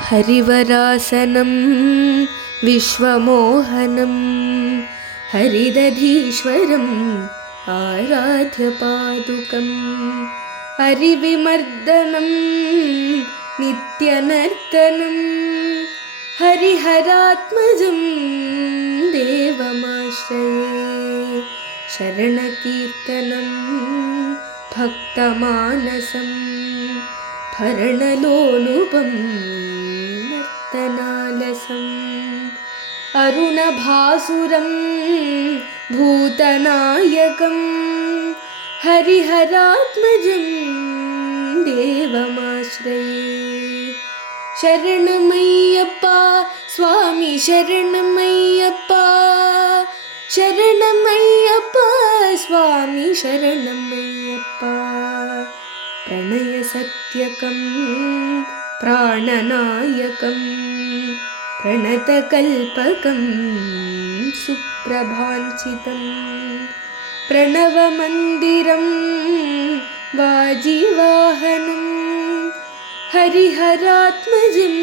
हरिवरासनं विश्वमोहनं हरिदधीश्वरम् आराध्यपादुकं हरिविमर्दनं नित्यनर्तनं हरिहरात्मजं देवमाश्रये। शरणकीर्तनं भक्तमानसं भरणलोलुपं नर्तनालसम् अरुणभासुरं भूतनायकं हरिहरात्मजं देवमाश्रये। शरणमय्यप्पा स्वामी शरणमय्यप्पा, शरणमय्यप्पा स्वामी शरणमय्यप्पा। प्रणयसत्यकं प्राणनायकं प्रणतकल्पकं सुप्रभाञ्चितं प्रणवमन्दिरं वाजिवाहनं हरिहरात्मजं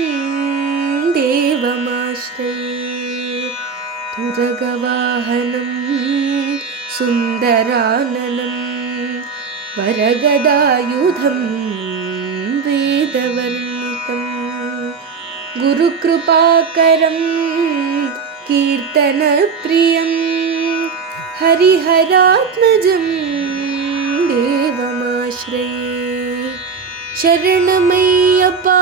देवमाश्रये। तुरगवाहनं सुन्दराननं वरगदायुधं वेदवर्णितं गुरुकृपाकरं कीर्तनप्रियं हरिहरात्मजं देवमाश्रये। शरणमय्यप्पा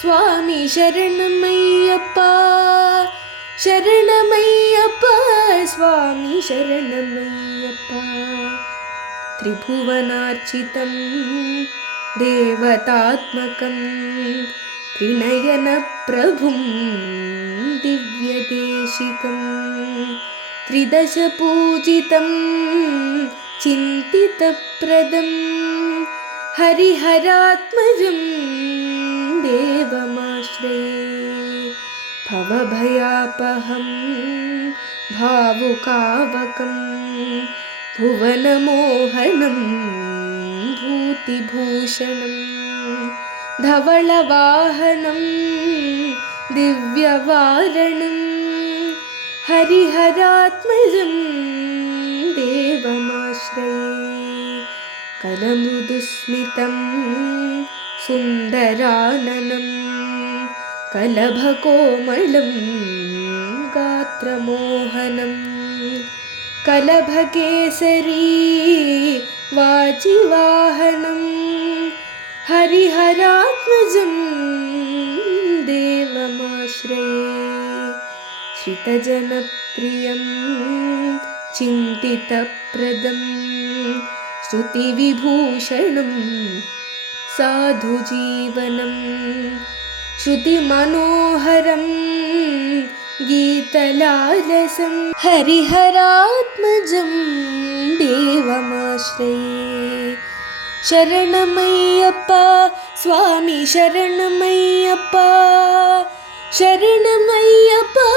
स्वामी शरणमय्यप्पा, शरणमय्यप्पा स्वामी शरणमय्यप्पा। त्रिभुवनार्चितं देवतात्मकं त्रिनयनप्रभुं दिव्यदेशिकं त्रिदशपूजितं चिन्तितप्रदं हरिहरात्मजं देवमाश्रये। भवभयापहं भावुकावकं भुवनमोहनं भूतिभूषणं धवलवाहनं दिव्यवारणं हरिहरात्मजं देवमाश्रये। कलमृदुस्मितं सुन्दराननं कलभकोमलं गात्रमोहनं कलभकेसरी वाजिवाहनं हरिहरात्मजं देवमाश्रये। श्रितजनप्रियं चिन्तितप्रदं श्रुतिविभूषणं साधुजीवनं श्रुतिमनोहरं गीतलालसं हरिहरात्मजं देवमाश्रये। शरणमय्यप्पा स्वामी शरणमय्यप्पा, शरणमय्यप्पा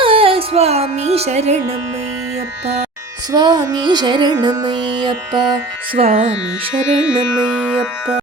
स्वामी शरणमय्यप्पा, स्वामी शरणमय्यप्पा, स्वामी शरणमय्यप्पा।